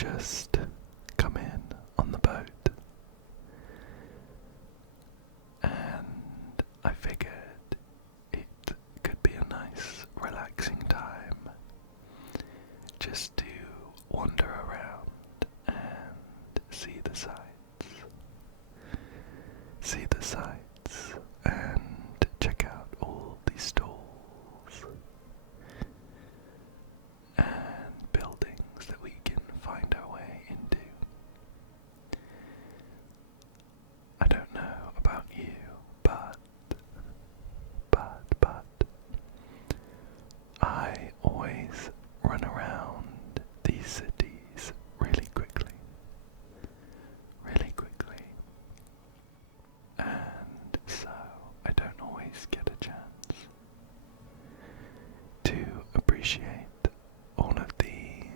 just come in on the boat, and I figured it could be a nice, relaxing time just to wander around and see the sights, and check out all these stalls and buildings that we can find our way into. I don't know about you, but I always run around these cities really quickly, and so I don't always get a chance to appreciate all of the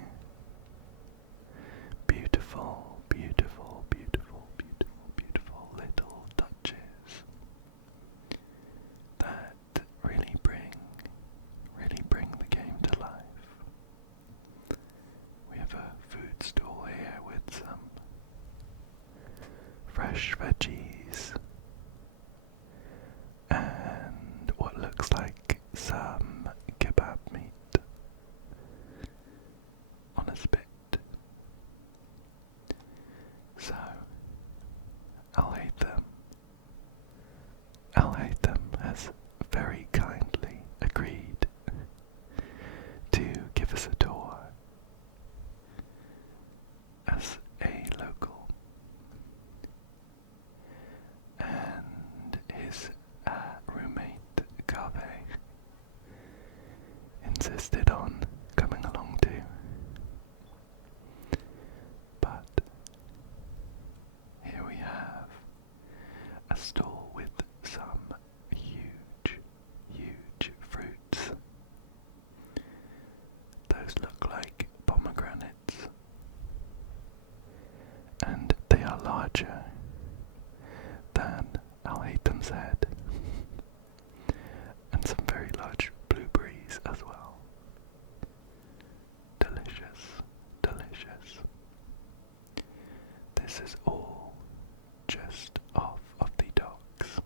beautiful little touches that really bring the game to life. We have a food stall here with some fresh veggies and what looks like some kebab meat on a spit. So, Alhaitham has very kindly agreed to give us a tour as a local, and his roommate Kaveh insisted on coming along too. But here we have a stall with some huge fruits. Those look like pomegranates, and they are larger than Alhaitham's head, and some very large blueberries as well. Delicious. This is all just off of the docks.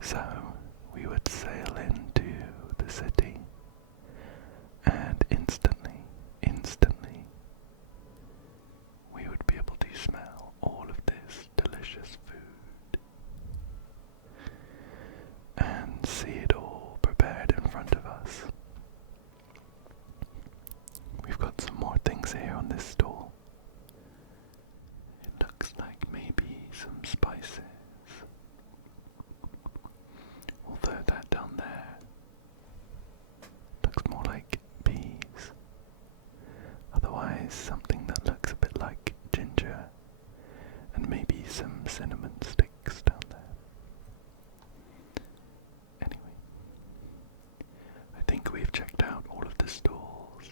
So we would sail into the city, and instantly we would be able to smell all of this delicious food and see it all prepared in front of us. We've got some more things here on this stall. It looks like maybe some spices. We'll throw that down there. Looks more like peas. Otherwise, something that looks a bit like ginger, and maybe some cinnamon sticks down there. Anyway, I think we've checked out all of the stalls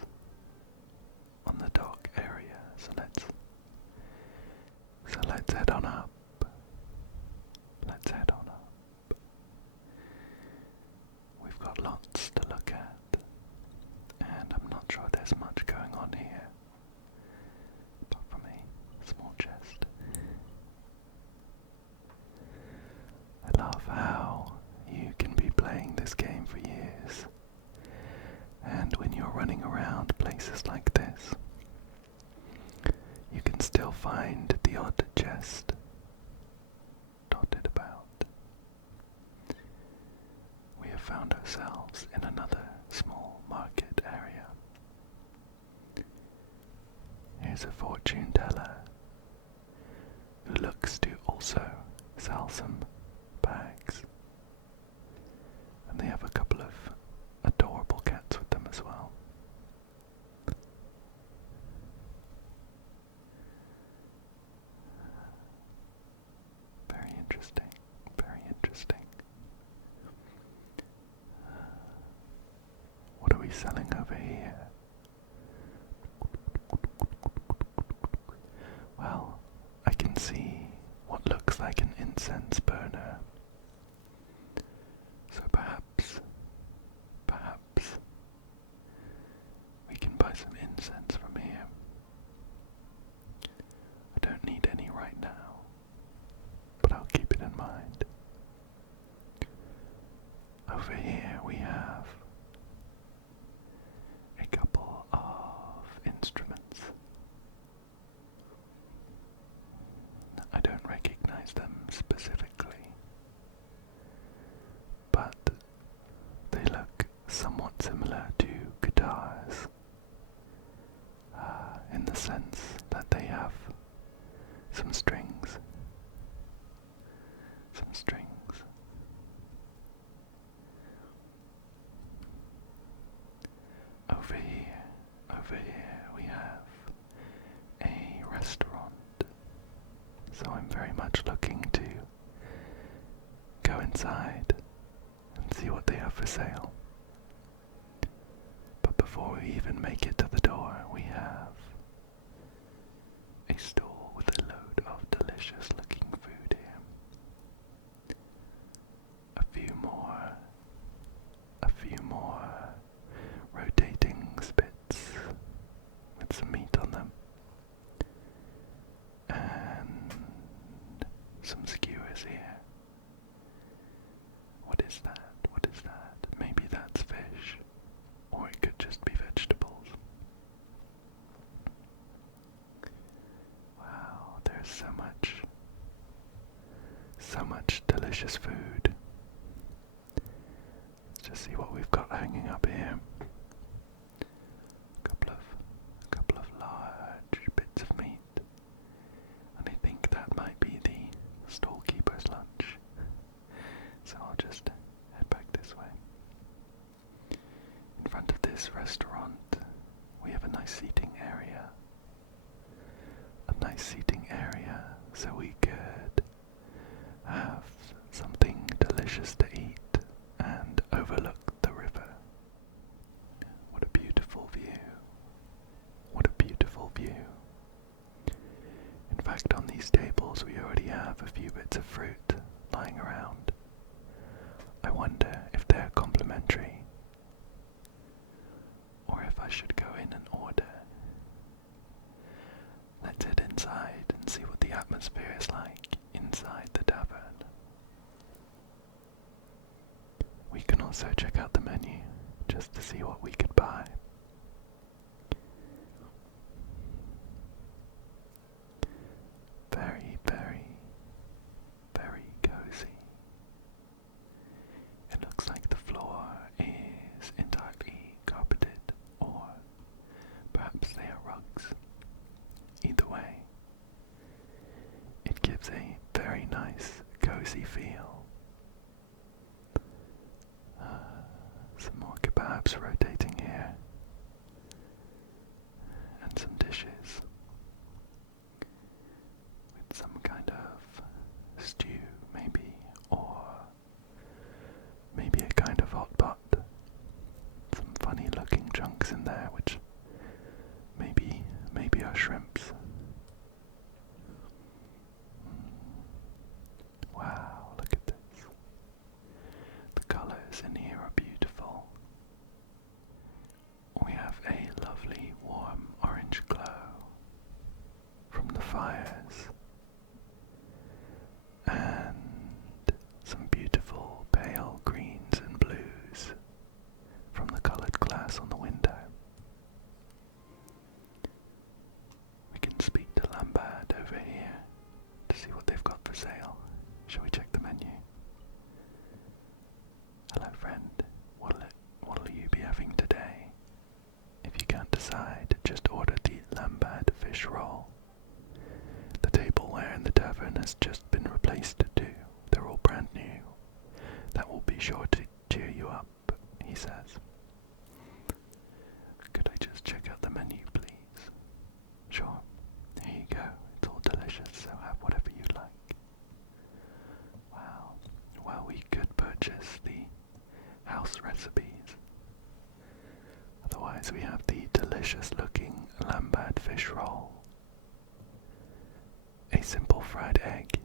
on the dock area, so let's head on up. We've got lots to look at, and I'm not sure there's much going on here, apart from a small chest. I love how you can be playing this game for years, and when you're running around places like this, you can still find the odd chest dotted about. We have found ourselves in another small market area. Here's a fortune teller who looks to also sell some bags, and they have a couple of adorable cats with them as well. Very interesting. What are we selling over here? Well, I can see what looks like an incense burner. So perhaps we can buy some incense from here Over here we have a couple of instruments. I don't recognize them specifically, but they look somewhat similar to guitars, in the sense that they have some strings. Over here we have a restaurant. So I'm very much looking to go inside and see what they have for sale. But before we even make it to the door, we have a store with a load of delicious looking food here. A few more rotating spits with some meat on them. And some skewers here. What is that? Maybe that's fish. Or it could just be vegetables. Wow, there's so much delicious food. Let's just see what we've got hanging up here. A couple of large bits of meat. And I think that might be the storekeeper's lunch. So I'll just head back this way. In front of this restaurant, we have a nice seating area. So we could have something delicious to eat and overlook the river. What a beautiful view. In fact, on these tables we already have a few bits of fruit lying around. I wonder if they're complimentary, or if I should go in and order. Let's head inside and see what the atmosphere is like inside the tavern. We can also check out the menu just to see what we could buy. Very, very cozy. It looks like the floor is entirely carpeted, or perhaps they are rugs. Either way, it gives a very nice, cozy feel. Some more kebabs rotating here, and some dishes with some kind of stew, maybe, or maybe a kind of hot pot. Some funny looking chunks in there, which maybe are shrimps. Wow, look at this. The colors in here are beautiful. We have a lovely warm orange glow from the fires, and some beautiful pale greens and blues from the coloured glass on the window. We can speak to Lambert over here to see what they've got for sale. Shall we check the menu? Hello friend, what'll you be having today? If you can't decide, just order the Lambert fish roll. The tableware in the tavern has just been replaced too. They're all brand new. That will be sure to cheer you up, he says. Could I just check out the menu, please? Sure. Here you go. It's all delicious, so have whatever you like. Wow. Well, we could purchase the house recipes. Otherwise, we have the delicious looking Lambert fish roll, a simple fried egg,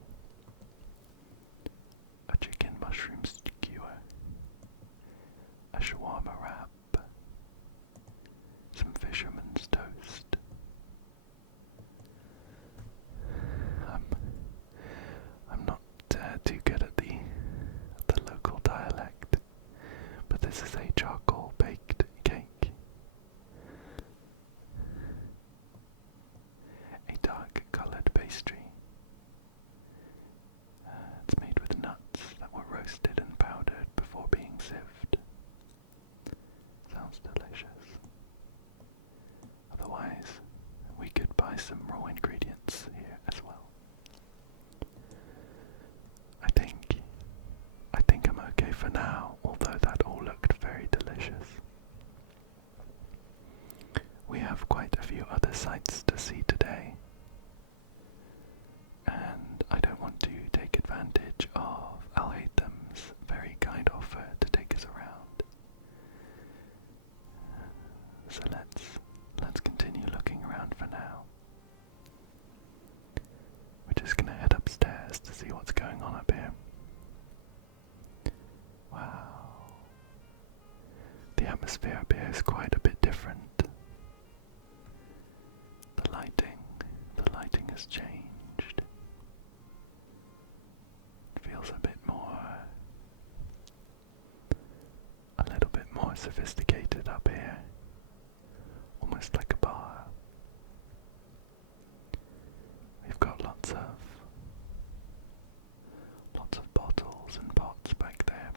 a chicken mushroom skewer, a shawarma wrap, some fisherman's toast. I'm not too good at the local dialect, quite a few other sights to see today, and I don't want to take advantage of Alhaitham's very kind offer to take us around. So let's continue looking around for now. We're just gonna head upstairs to see what's going on up here. Wow. The atmosphere up here is quite a bit different. The lighting has changed. It feels a little bit more sophisticated up here. Almost like a bar. We've got lots of bottles and pots back there.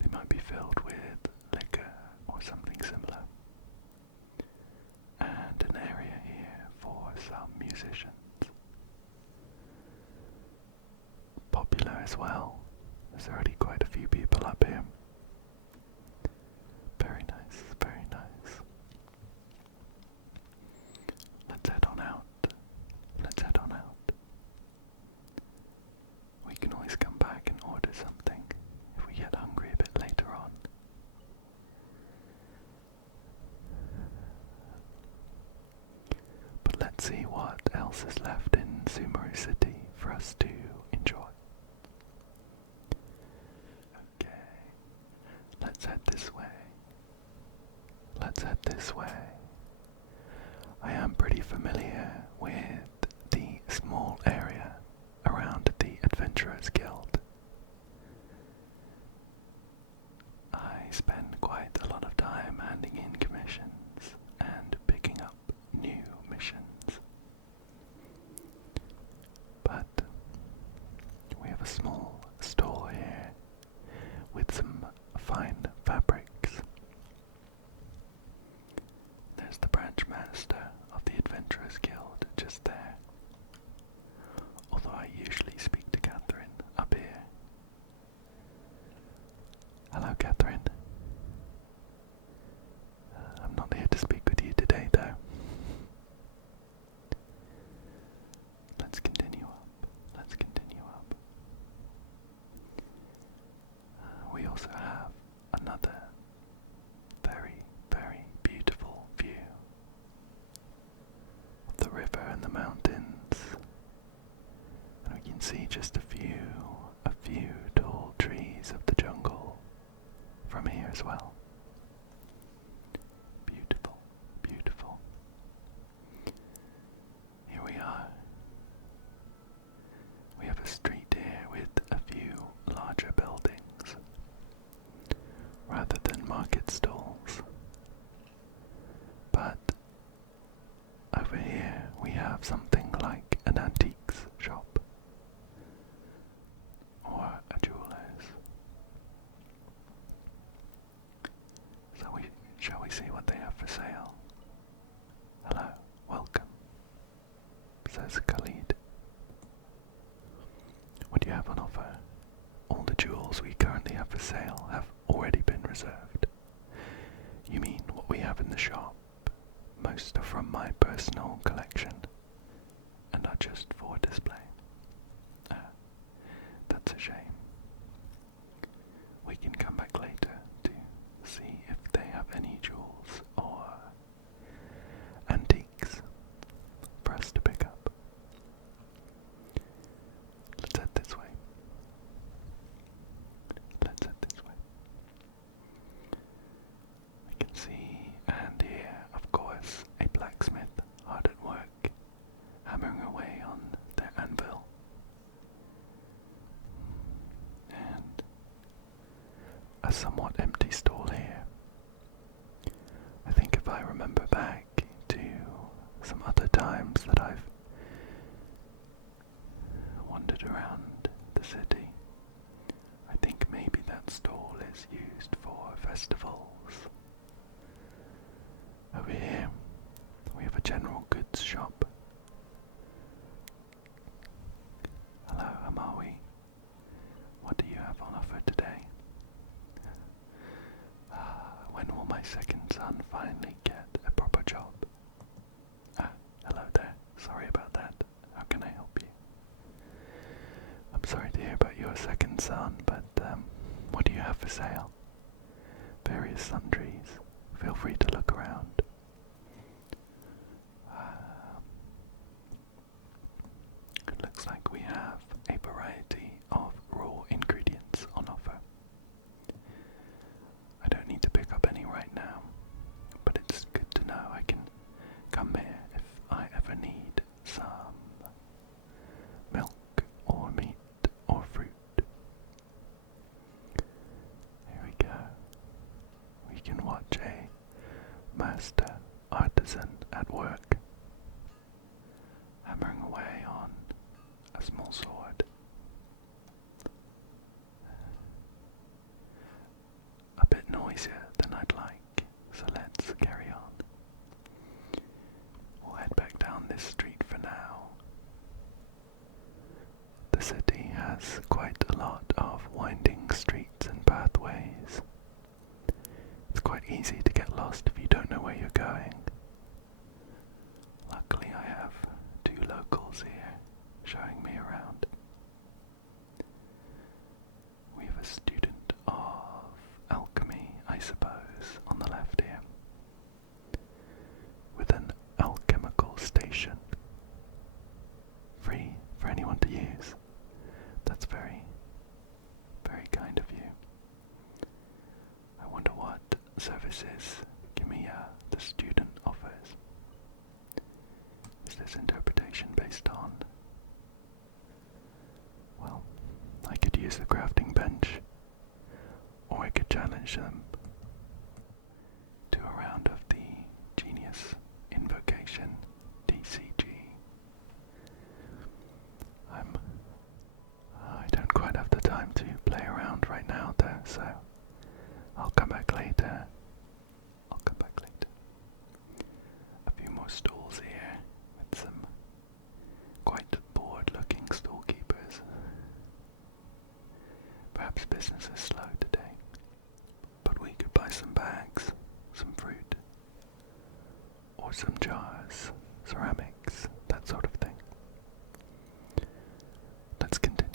They might be filled with liquor or something similar. And an area here for some musicians. Popular as well. There's already quite a few people up here. Very nice, very nice. Let's head on out. We can always come back and order something if we get hungry a bit later on. But let's see what else is left in Sumeru City for us to enjoy. Okay, let's head this way. I am pretty familiar with the small area around the Adventurers Guild. I spend quite a lot of time handing in commissions and picking up new missions. But we have a small store here with some fine fabrics. There's the branch master of the Adventurers Guild just there. Although I usually speak to Catherine up here. Hello, Catherine. I'm not here to speak with you today, though. Let's continue up. We also have another very, very beautiful view of the river and the mountains. And we can see just a few tall trees of the jungle from here as well. Beautiful, beautiful. Here we are. We have a street here with a few larger buildings rather than market stalls. But over here we have something like an antiques shop or a jeweler's. Shall we see what they have for sale? Hello, welcome, says Khalid. What do you have on offer? All the jewels we currently have for sale have already been reserved. You mean what we have in the shop? Most are from my personal collection and are just for display. That's a shame. We can come back later to see if they have any jewels or antiques for us to pick up. Let's head this way. We can see and hear, of course, a blacksmith hard at work, hammering away on their anvil. And a somewhat empty stall here. I think if I remember back to some other times that I've wandered around the city, I think maybe that stall is used for festivals. Over here we have a general goods shop. Hello, Amawi. What do you have on offer today? When will my second son finally get a proper job. Hello there. Sorry about that. How can I help you? I'm sorry to hear about your second son, but what do you have for sale? Various sundries. Feel free to look around. It looks like we have a variety of raw ingredients on offer. I don't need to pick up any right now, but it's good to know I can come here if I ever need some milk or meat or fruit. Here we go. We can watch a master artisan at work, hammering away on a small sword. A bit noisier than I'd like, so let's carry on. We'll head back down this street for now. The city has quite a lot of winding streets and pathways. It's quite easy to get lost if you don't know where you're going. Luckily I have two locals here showing me around. We have a student of alchemy, I suppose, on the left here, with an alchemical station. Free for anyone to use. That's very, very kind of you. I wonder what services the student offers. Is this interpretation based on... Well, I could use the crafting bench, or I could challenge them to a round of the Genius Invocation DCG. I don't quite have the time to play around right now though, so I'll come back later. A few more stalls here with some quite bored looking storekeepers. Perhaps business is slow today, but we could buy some bags, some fruit, or some jars, ceramics, that sort of thing. Let's continue.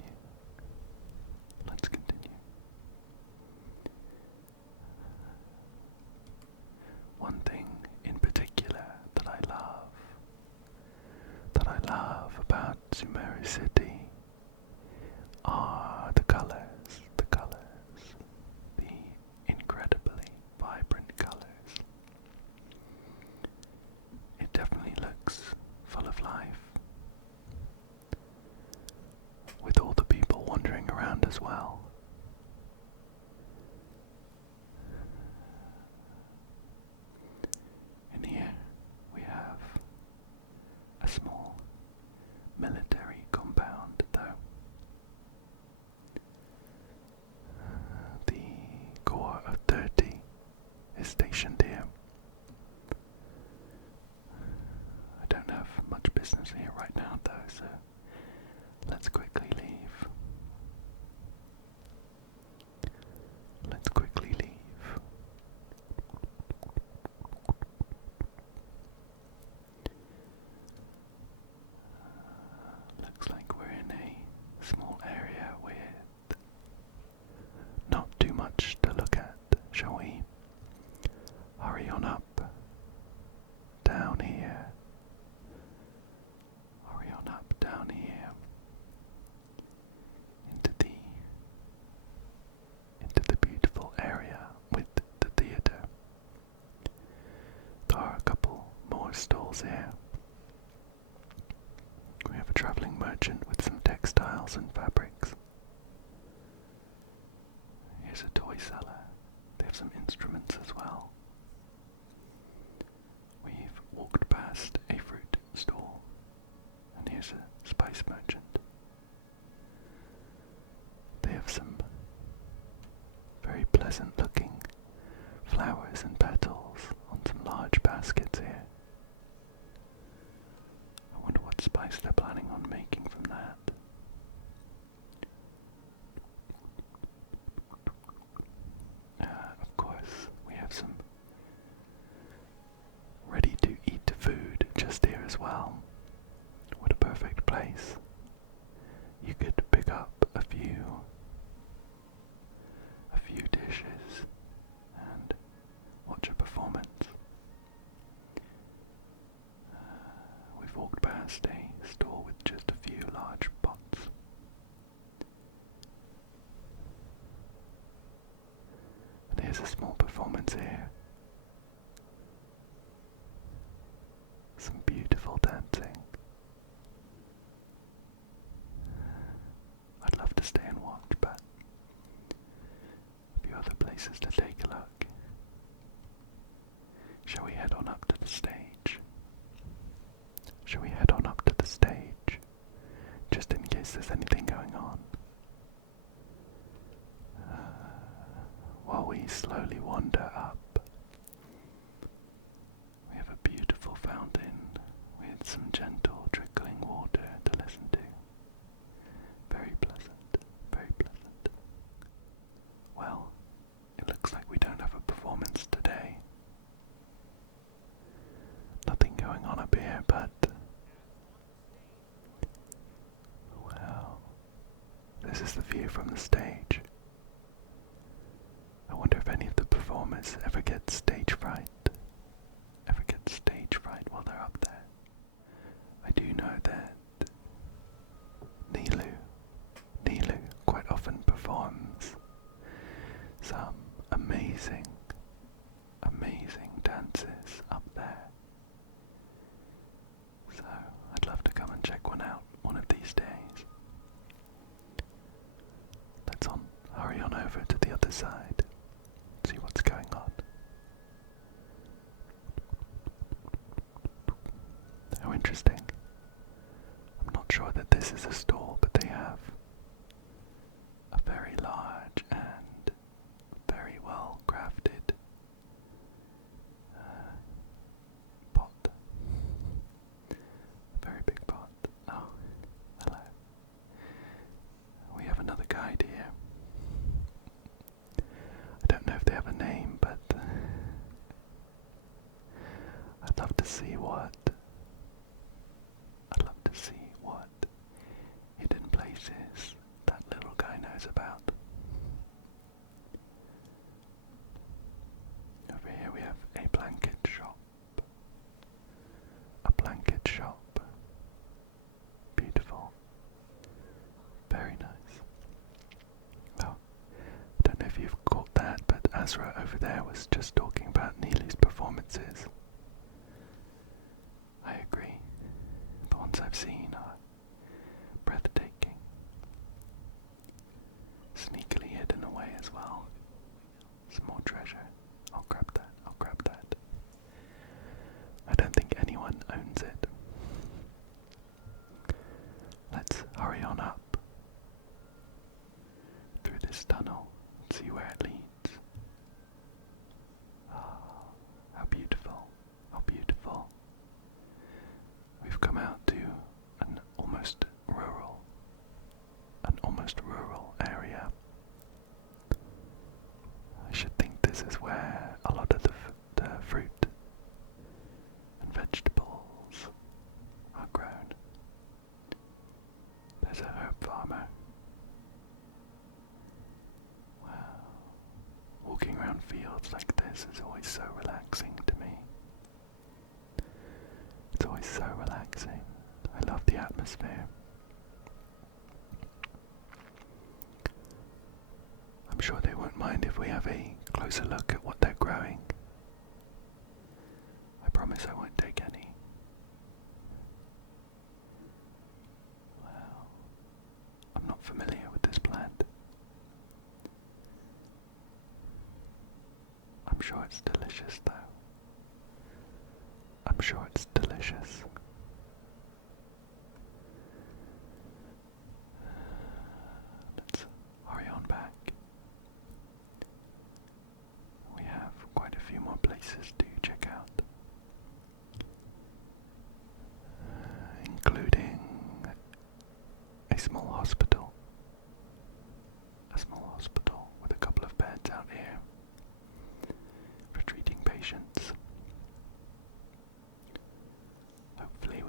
One thing in particular that I love about Sumeru City are the colours, the incredibly vibrant colours. It definitely looks full of life, with all the people wandering around as well. In here we have a small military compound though. The Corps of 30 is stationed here. I don't have much business here right now though, so let's quickly leave. Looks like we're in a small area with not too much to look at, shall we? Hurry on up. Down here. Into the beautiful area with the theatre. There are a couple more stalls here. We have a travelling merchant with some textiles and fabrics. Here's a toy seller. They have some instruments as well. We've walked past a fruit stall, and here's a spice merchant. They have some very pleasant looking flowers and petals on some large baskets here. I wonder what spice they're planning on making from that. Of course, we have some ready to as well. What a perfect place. You could pick up a few dishes and watch a performance. We've walked past a store with just a few large pots. And here's a small performance here. Some beautiful dancing. I'd love to stay and watch, but a few other places to take a look. Shall we head on up to the stage? Shall we head on up to the stage? Just in case there's anything going on. While we slowly wander up, we have a beautiful fountain with some gentle trickling water to listen to. Very pleasant, very pleasant. Well, it looks like we don't have a performance today. Nothing going on up here, but well, this is the view from the stage. I wonder if any of the performers ever get stage fright. While they're up there. I do know that Nilu quite often performs some amazing dances up there. So I'd love to come and check one out one of these days. Let's hurry on over to the other side, see what's going on. How interesting. I'm not sure that this is a store, but they have a very large and very well crafted pot. A very big pot. Oh, hello. We have another guide here. I don't know if they have a name, but I'd love to see what hidden places that little guy knows about. Over here we have a blanket shop. Beautiful. Very nice. Well, I don't know if you've caught that, but Azra over there was just talking about Neely's performances. I agree. The ones I've seen are breathtaking. Sneakily hidden away as well. Some more treasure. I'll grab that. I don't think anyone owns it. Let's hurry on up through this tunnel and see where it leads. Ah, how beautiful. We've come out to an almost rural area. I should think this is where a lot of the fruit and vegetables are grown. There's a herb farmer. Wow. Walking around fields like this is always so relaxing to me. It's always so relaxing. I love the atmosphere. I'm sure they won't mind if we have a closer look at what they're growing. I promise I won't take any. Well, I'm not familiar with this plant. I'm sure it's delicious though. Let's hurry on back. We have quite a few more places to check out, including a small hospital with a couple of beds out here for treating patients. Hopefully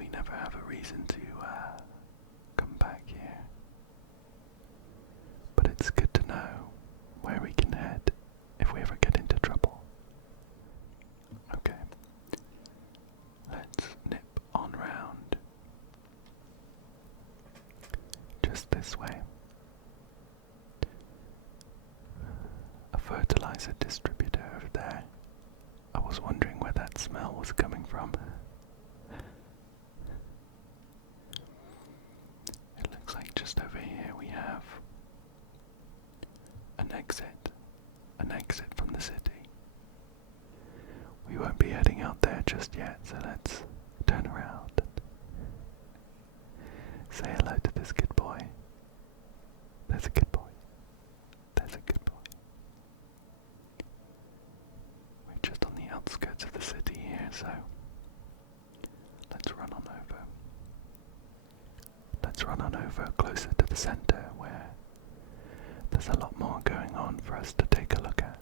fertilizer distributor over there. I was wondering where that smell was coming from. It looks like just over here we have an exit from the city. We won't be heading out there just yet, so let's turn around and say hello to this good boy. There's a good boy. There's a good boy. We're just on the outskirts of the city here, so let's run on over. Let's run on over closer to the center where there's a lot more going on for us to take a look at.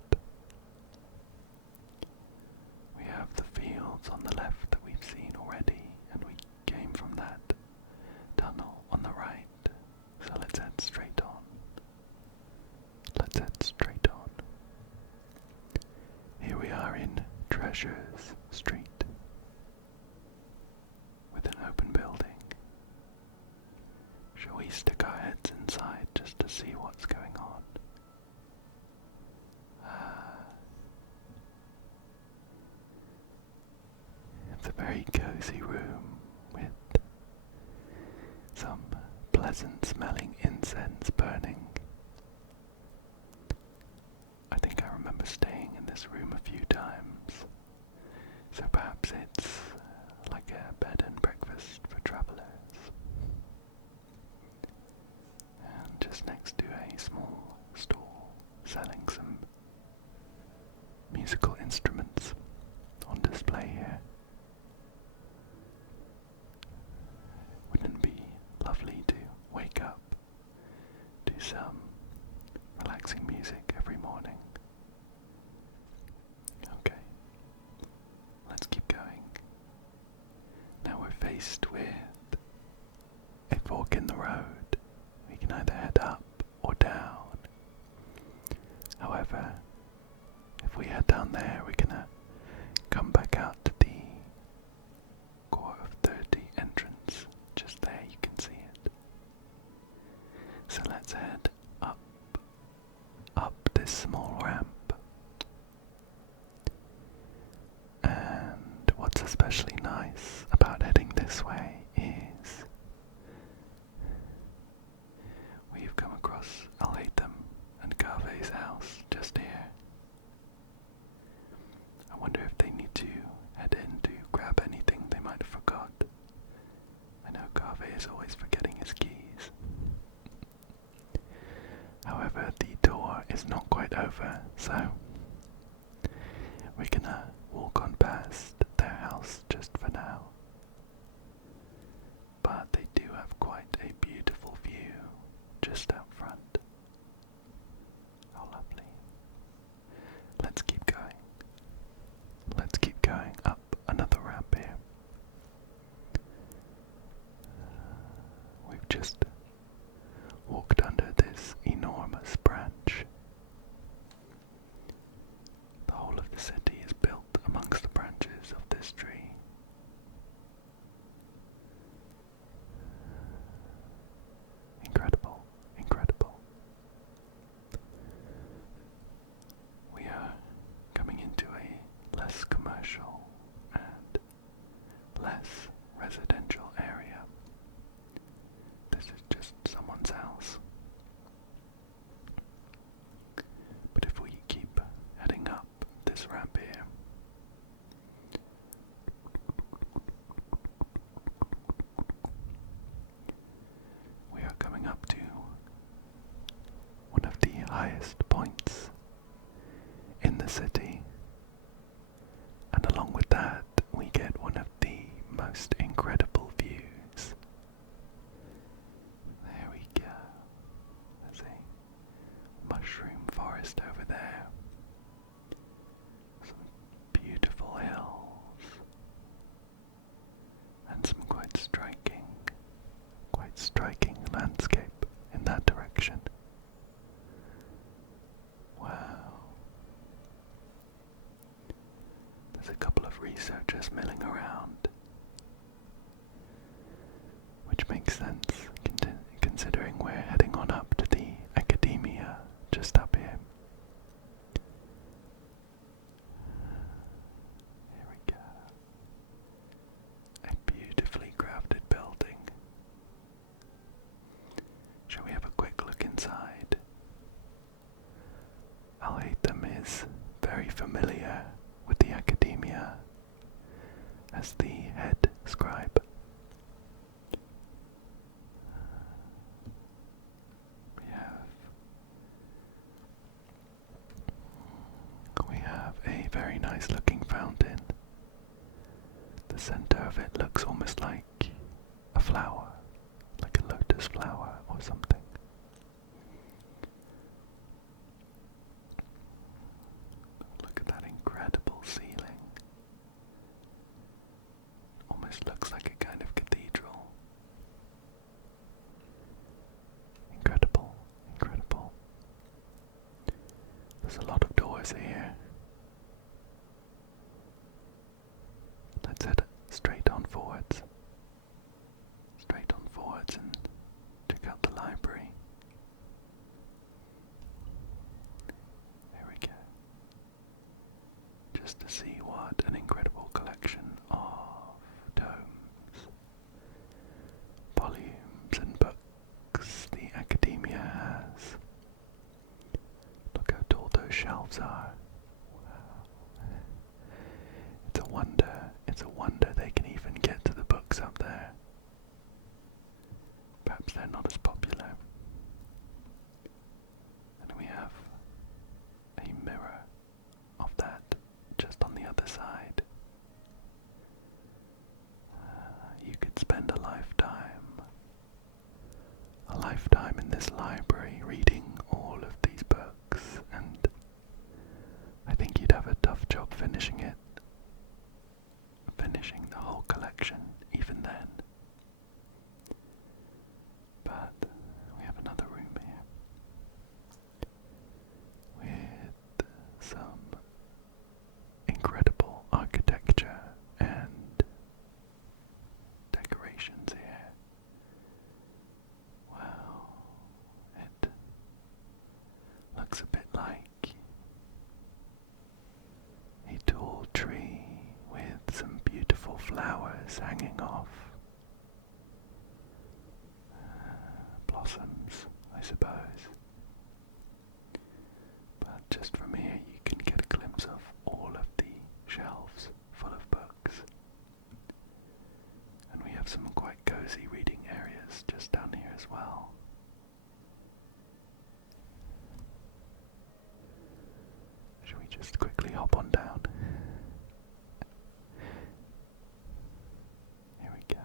We have the fields on the left that we've seen already, and we came from that tunnel on the right. So let's head straight on. Let's head straight on. Here we are in Treasures Street with an open building. Shall we stick our heads inside just to see what's going on? It's a very cozy room with some pleasant smelling incense burning. I think I remember staying in this room a few times, so perhaps it's like a bed and breakfast for travelers. And just next to a small stall selling some musical instruments on display here. Wouldn't it be lovely to wake up to some relaxing music every morning? Okay, let's keep going. Now we're faced with a fork in the road. We can either head up or down. However, if we head down there, we're gonna come back out to the Core of 30 entrance. Just there, you can see it. So let's head up this small ramp. And what's especially nice about heading this way is we've come across Alhaitham and Kaveh's house just here. I wonder if they need to head in to grab anything they might have forgot. I know Kaveh is always forgetting his keys. However, the tour is not quite over, so we're gonna walk on past their house just for now. But they do have quite a beautiful view just out front. How lovely. Let's keep going. Let's keep going up another ramp here. We've just walked under this enormous branch. The whole of the city is built amongst the branches of this tree. Incredible, incredible. We are coming into a less commercial and less residential area. This is just someone's house. But if we keep heading up this ramp here, we are coming up to one of the highest points in the city, and along with that we get one of the most incredible views. There we go. There's a mushroom forest over there. Some beautiful hills. And some quite striking landscape in that direction. Wow. There's a couple of researchers milling around, which makes sense considering we're heading on up to the academia just up here. familiar with the academia as the head scribe. We have a very nice looking fountain. The center of it looks almost like a flower, like a lotus flower or something. Look at that incredible ceiling. Almost looks like a kind of cathedral. Incredible, incredible. There's a lot of doors here. Let's head straight on forwards. Straight on forwards and check out the library. There we go. Just to see what an incredible collection of tomes, volumes and books the academia has. Look how tall those shelves are. Wow. It's a wonder they can even get to the books up there. Perhaps they're not as popular. And we have a mirror of that just on the other side. You could spend a lifetime in this library reading all of these books, and I think you'd have a tough job finishing the whole collection even then. But we have another room here with some incredible architecture and decorations here. Wow, it looks a bit like a tall tree with some beautiful flowers hanging off. Blossoms, I suppose. But just from here you can get a glimpse of all of the shelves full of books. And we have some quite cozy reading areas just down here as well. Should we just quickly hop on down? Here we go.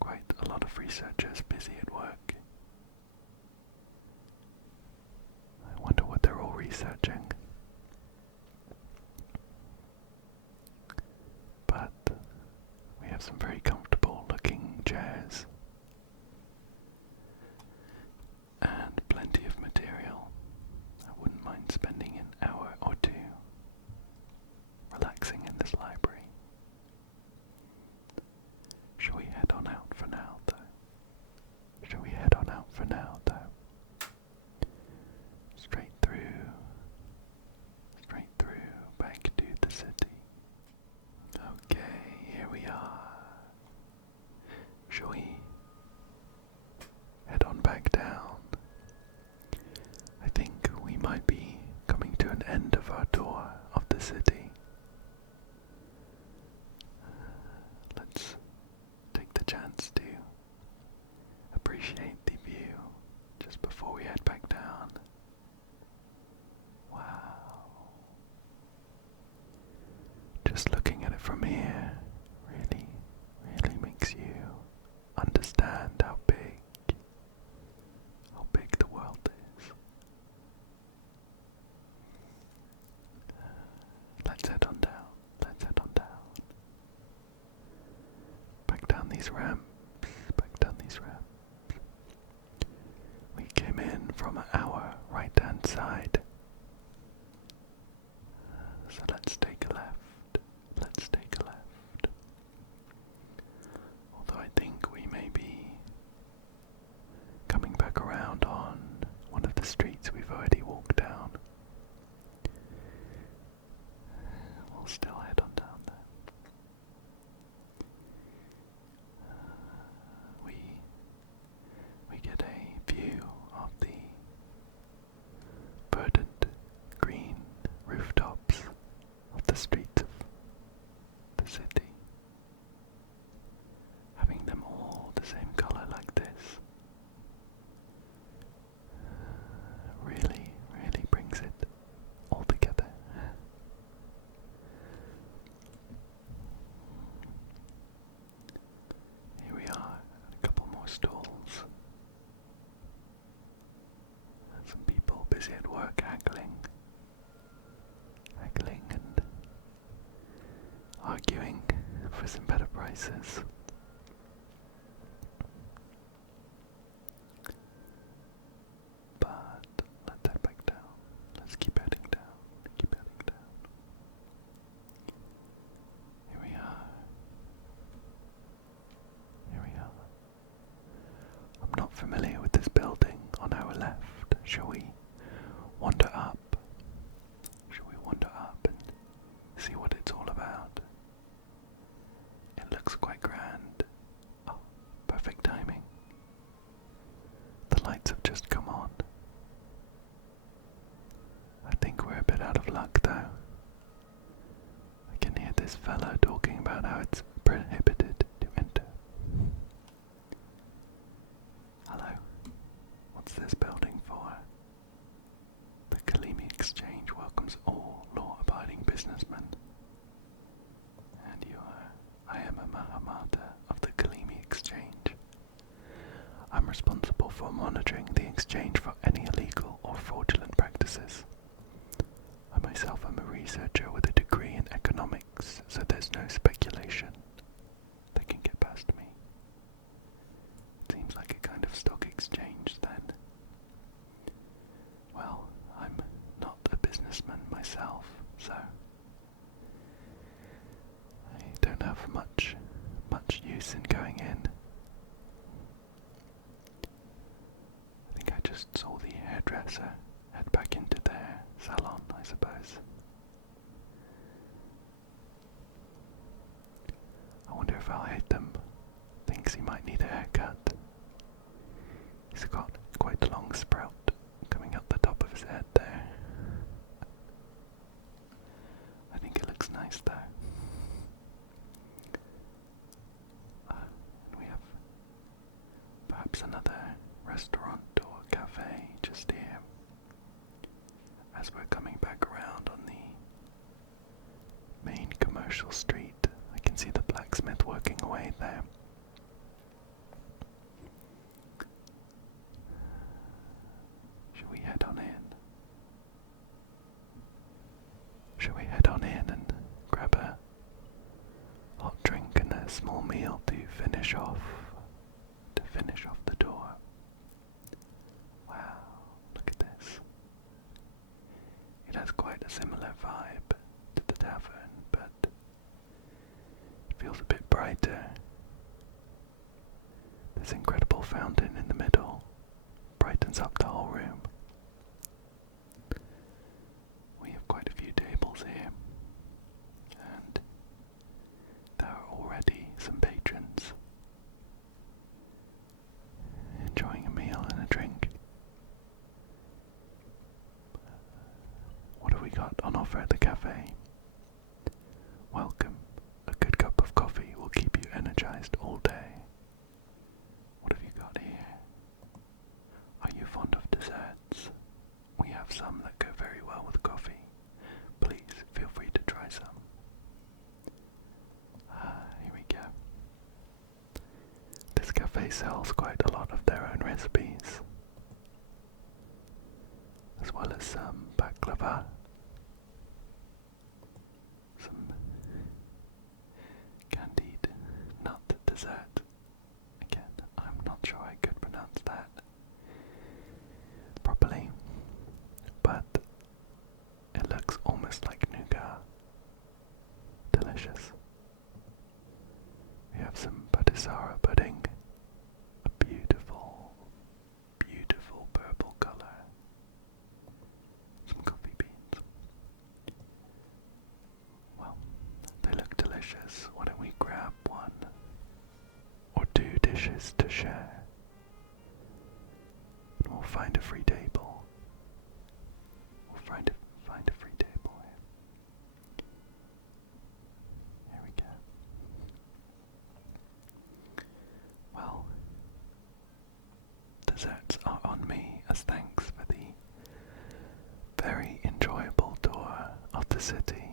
Quite a lot of researchers busy at work. I wonder what they're all researching. But we have some very comfortable looking chairs. And plenty of material. I wouldn't mind spending an hour or two relaxing in this library. Shall we head on out for now, though? Straight through, back to the city. Okay, here we are. Shall we head on back down? I think we might be coming to an end of our tour of the city. Let's take the chance to appreciate the view just before we head back down. Wow. Just looking at it from here really makes you understand how big the world is. Let's head on down. Back down these ramps. We came in from our right-hand side. So let's take a left. Although I think we may be coming back around on one of the streets we've already walked down. We'll still head on down there. places. But let's head back down. Let's keep heading down. Keep heading down. Here we are. Here we are. I'm not familiar with this building on our left. Shall we wander up? Shall we wander up and see what it's all about? It looks quite grand. Oh, perfect timing. The lights have just come on. I think we're a bit out of luck though. I can hear this fella talking about how it's prohibited to enter. Hello. What's this building for? The Kalimi Exchange welcomes all law-abiding businessmen. And you are. I am a Mahamata of the Kalimi Exchange. I'm responsible for monitoring the exchange for any illegal or fraudulent practices. I myself am a researcher with a degree in economics, so there's no speculation that can get past me. Seems like a kind of stock exchange then. Well, I'm not a businessman myself, so I don't have much use in going in. I think I just saw the hairdresser head back into their salon, I suppose. I wonder if Alhaitham thinks he might need a haircut. He's got quite a long sprout coming up the top of his head there. I think it looks nice though. And we have perhaps another restaurant or cafe just here. As we're coming back around on the main commercial street, I can see the blacksmith working away there. Should we head on in? Should we head on in and grab a hot drink and a small meal to finish off the tour? Wow, look at this. It has quite a similar vibe to the tavern, but it feels a bit brighter. This incredible fountain in the middle brightens up the whole room. We have quite a few tables here, and there are already some patrons enjoying a meal and a drink. What have we got on offer at the cafe? Welcome. A good cup of coffee will keep you energized all day. What have you got here? Are you fond of desserts? We have some that go very well with coffee. Please feel free to try some. Here we go. This cafe sells quite a lot of their own recipes, as well as some baklava, some candied nut dessert. Again, I'm not sure I could pronounce that properly, but it looks almost like nougat. Delicious. We have some patisara pudding, a beautiful, beautiful purple color. Some coffee beans. Well, they look delicious. Why don't we grab one or two dishes to share? And we'll find a free table. We'll find a free table here. Here we go. Well, desserts are on me as thanks for the very enjoyable tour of the city.